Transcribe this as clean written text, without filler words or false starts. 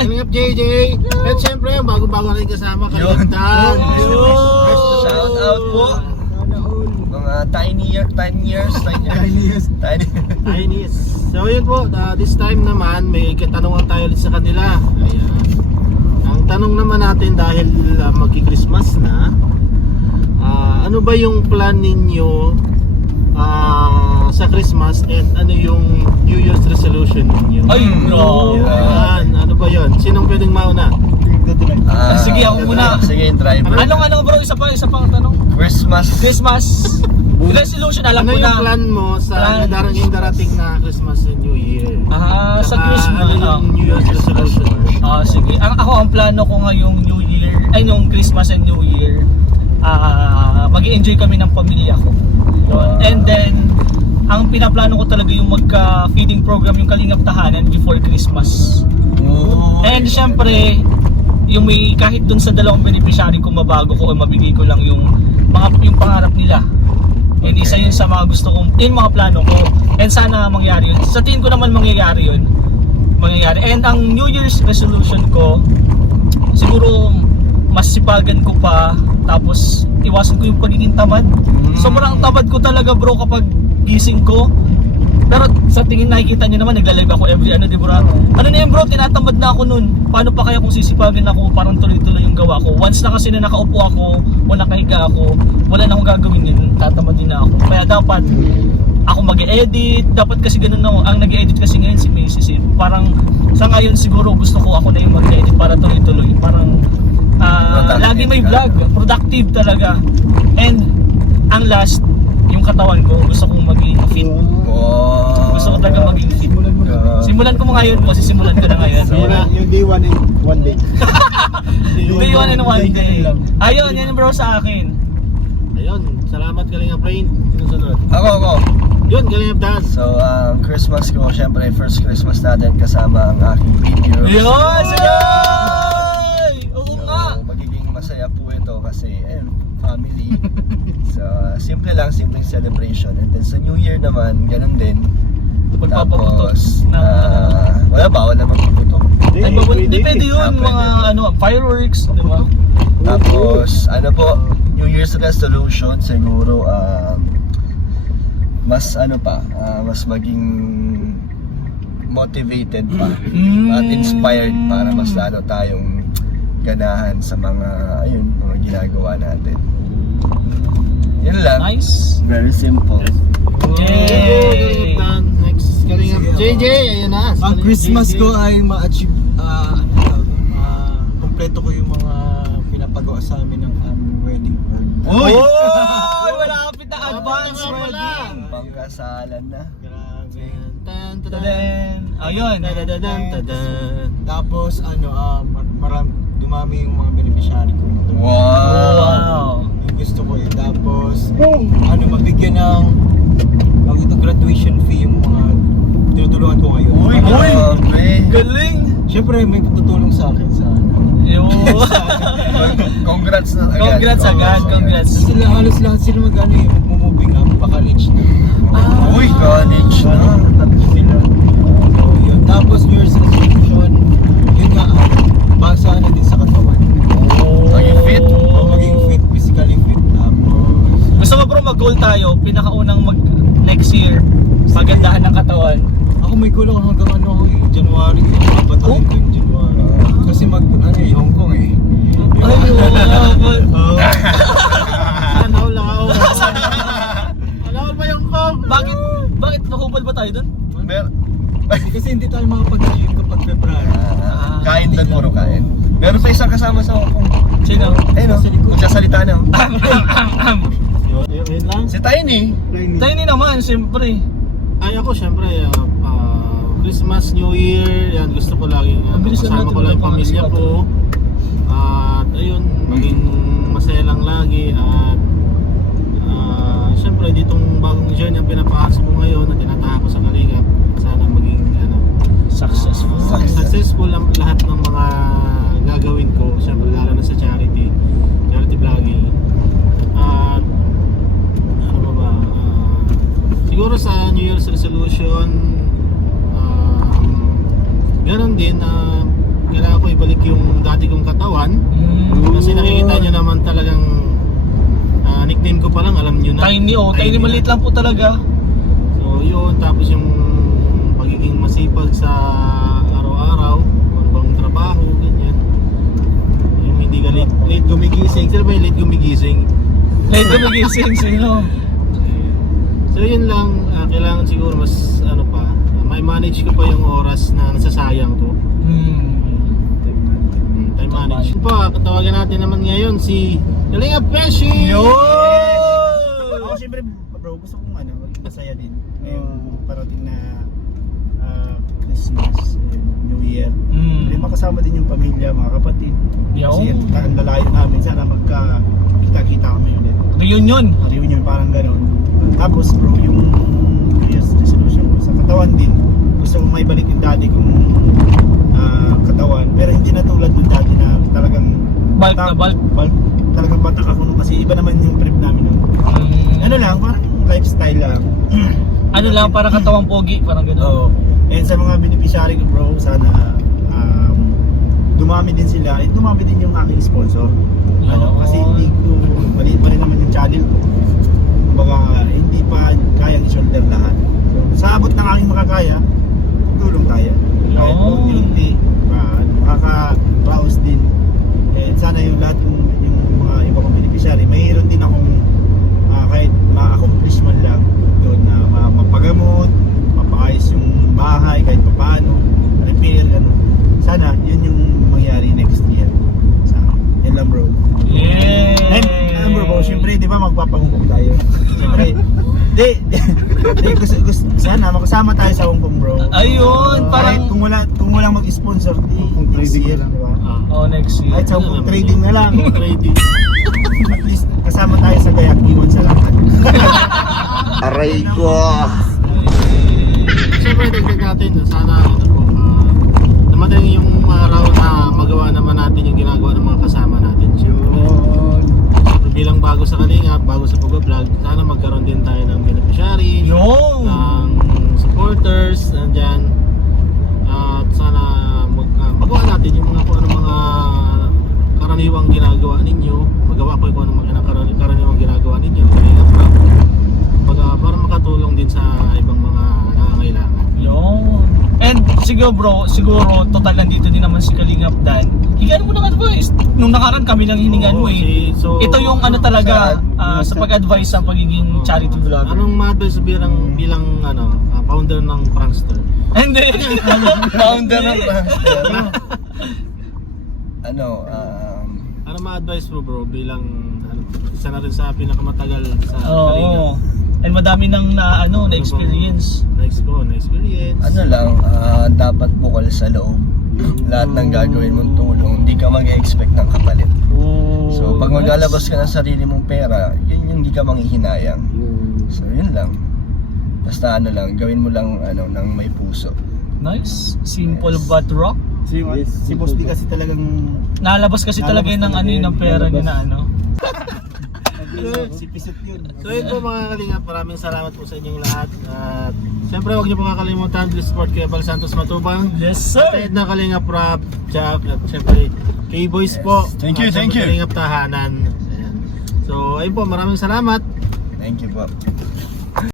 Kalingap JJ. At syempre, bago-bago rin kasama, Kalingap Yun. Dan. Shout out po. Mga 10 years. Chinese. So yun po, this time naman may katanungan tayo ulit sa kanila. Ayan. Ang tanong naman natin dahil magki-Christmas na, ano ba yung plan ninyo sa Christmas and ano yung New Year's resolution ninyo? Ay, bro. Ayan, ano ba yun? Sinong pwedeng mauna? Sige, ako muna. Sige, driver. Anong bro? Isa pa ang tanong. Christmas. Resolution, alam Ano ko na. yung plan mo sa darating na Christmas and New Year? Sa Saka Christmas. ano yung New Year's resolution? Sige. Ako, ang plano ko ngayong New Year, nung Christmas and New Year, mag-i-enjoy kami ng pamilya ko. And then, ang pinaplano ko talaga yung magka-feeding program yung Kalingap Tahanan before Christmas. And syempre, yung may kahit dun sa dalawang beneficiary ko mabago ko o mabigay ko lang yung pangarap nila. And isa yun sa mga gusto kong, yung mga plano ko. And sana mangyari yun. Sa tingin ko naman mangyayari yun. And ang New Year's resolution ko, siguro mas sipagan ko pa, tapos iwasan ko yung pagiging tamad. Sobrang tamad ko talaga bro kapag gising ko. Pero sa tingin nakikita nyo naman, naglalag ako every di bro. Ano na yun bro, tinatamad na ako nun. Paano pa kaya kung sisipagin ako, parang tuloy-tuloy yung gawa ko. Once na kasi na nakaupo ako, o nakahiga ako, wala na akong gagawin yun, tatamad din na ako. Kaya dapat ako mag-edit, dapat kasi ganun na ako. Ang nag-edit kasi ngayon si Macy's. Parang sa ngayon siguro gusto ko ako na yung mag-edit para tuloy-tuloy. Parang lagi may vlog, productive talaga. And ang last, yung katawan ko, gusto kong maging fit. Gusto ko talaga maging fit. Simulan ko mo ngayon po, sisimulan ko na ngayon. Yung day 1 in 1 day. Day 1 and 1 day. Ayun, yan bro sa akin. Ayun, salamat Kalingap Rain. Sinusunod. Ako. Yun, Kalingap Dan. So, Christmas ko, syempre, first Christmas natin kasama ang aking video. Yun! Oo nga! Magiging masaya po ito kasi, family. So, simpleng celebration. And then sa New Year naman, ganun din. Magpapaputok Tapos, na wala magpaputok. ay, depende yun, mga fireworks, di ba? Tapos, New Year's resolution, siguro, mas maging motivated pa at inspired para mas lalo tayong ganahan sa mga ginagawa natin. Yun lang. Nice. Very simple. Yay! Next, Kalingap JJ, ayun na. Ang Christmas ko ay ma-achieve, kompleto ko yung mga pinapagawa sa amin ng wedding plan. Uy! Oy! Malapit na advance wedding! Pangkasalan na. Grabe. Tan, Then, ayun. Tapos dumami yung mga beneficiary ko. Wow! Yung gusto ko yun. Tapos mabigyan ng graduation fee yung mga tinutulungan ko ngayon. Uy! Galing! Siyempre may tutulong sa akin sa Yo! Congrats na agad. Congrats agad, congrats. sila, halos lahat sila mag-moving up, pa-college na. Uy, college na. Sila. So, yun. Tapos New Year's resolution, yun nga, basa na din sa katawan. Maging fit. Maging fit, physically fit. Tapos, Gusto mo bro mag-goal tayo, pinakaunang next year, pagandahan ng katawan. ako may kulang hanggang January. Apat ako yung January. Kasi Hong Kong eh. Ay, Anahol lang ako. Anahol ba yung kom? Bakit nahubad ba tayo dun? Kasi hindi tayo makapag-gym kapag February. Kain lang, puro kain. Meron pa isang kasama sa Hong Kong. Sino? Magsasalita na. Yun lang. Si Tiny. Tayo ni naman, siyempre. Ay ako syempre Christmas, New Year, yan gusto ko lagi kasama ko lang yung pamilya ko. At ayun, maging masaya lang lagi at syempre ditong bagong journey ang pinapakasok ko ngayon na tinataha ko sa Kalingap, sana maging successful ang lahat ng mga gagawin ko, syempre lalo na sa charity vlogging. At siguro sa New Year's resolution, ganoon din na kailangan tiny maliit lang po talaga. So yun, tapos yung pagiging masipag sa araw-araw, bang trabaho, ganyan. Yung hindi ka late gumigising. Sila ba yung late gumigising? Late ko magising, sino? So yun lang, kailangan siguro mas ano pa, may manage ko pa yung oras na nasasayang ko. Time manage. Yun pa, katawagan natin naman ngayon si Kalinga Peshi! Ako siyempre bro, gusto kong masaya din ngayong parating na Christmas, New Year. Hindi makasama din yung pamilya, mga kapatid. Kasi ang lalayo namin, sana magka-kita-kita kami ulit. Reunion. Reunion, parang gano'n. Tapos bro, yung resolution ko sa katawan din, gusto kong may balik yung dati kong katawan. Pero hindi na tulad ng dati na talagang Bulk na bulk. Talagang batak ako nun kasi iba naman yung trip namin nun. Ano lang, parang lifestyle lang. Ano lang, para katawang pogi, parang gano'n. Oo. And sa mga beneficiary ko bro, sana dumami din sila. And dumami din yung aking sponsor. Kasi hindi ko, maliit pa rin naman yung channel ko. Kumbaga, hindi pa kayang i-shoulder lahat. So, sa abot ng aking makakaya, tulong tayo. Kahit unti-unti, makaka-browse din. And sana yung lahat yung mga iba kong beneficiary, mayroon din akong kahit ma-accomplish man lang doon na mapagamot, mapaayos yung bahay kahit paano, repair, sana yun yung mangyari next year. Yan lang bro. And bro, syempre di ba magpapahukom tayo. Syempre, gusto sana makasama tayo sa Hong Kong bro. Ayun, Kahit parang kung walang mag-sponsor next year, di ba? next year. Kahit sa Hong Kong trading na lang. Trading. At least kasama tayo sa gayak iwan sa lahat. Aray ko! Siyempre, dagdag natin, sana dumating yung araw na magawa naman natin yung ginagawa ng mga kasama natin. Siyempre, bilang bago sa Kalingap, bago sa pag-vlog, sana magkaroon din tayo ng beneficiary, ng supporters, nandyan. At sana magawa natin yung mga kung ano mga karaniwang ginagawa ninyo. Magawa ko kung ano mga karaniwang ginagawa ninyo. Kalingap Vlog. Para makatulong din sa ibang mga nangangailangan. And siguro total nandito din naman si Kalingap Dan. Higaan mo ng advice. Nung nakaraan kami lang hiningan mo eh. So, ito yung talaga sa pag-advise sa pagiging charity vlogger. Anong ma-advise bilang founder ng Prankster? Hindi. Founder ng Prankster. Ano ma-advise mo bro bilang isa na rin sa pinakamatagal sa Kalingap? And madami nang na-experience. Na-experience. Dapat bukal sa loob. Lahat ng gagawin mong tulong, hindi ka mag-expect ng kapalit. So, pag maglalabas ka ng sarili mong pera, yun yung hindi ka manghihinayang. So, yun lang. Basta gawin mo lang ng may puso. Nice. Simple but rock. Si Boss D kasi talagang Nalabas kasi talaga yun ng pera niya na si Pisot yun. So yun po mga Kalingap, maraming salamat po sa inyong lahat. At siyempre huwag niyo po kakalimutan, Blue Sport kay Bal Santos Matubang. Yes sir. At na Kalingap Rap, Jack, at siyempre K-Boys po. Thank you, At thank you. Kalingap Tahanan. Ayan. So ayun po, maraming salamat. Thank you po.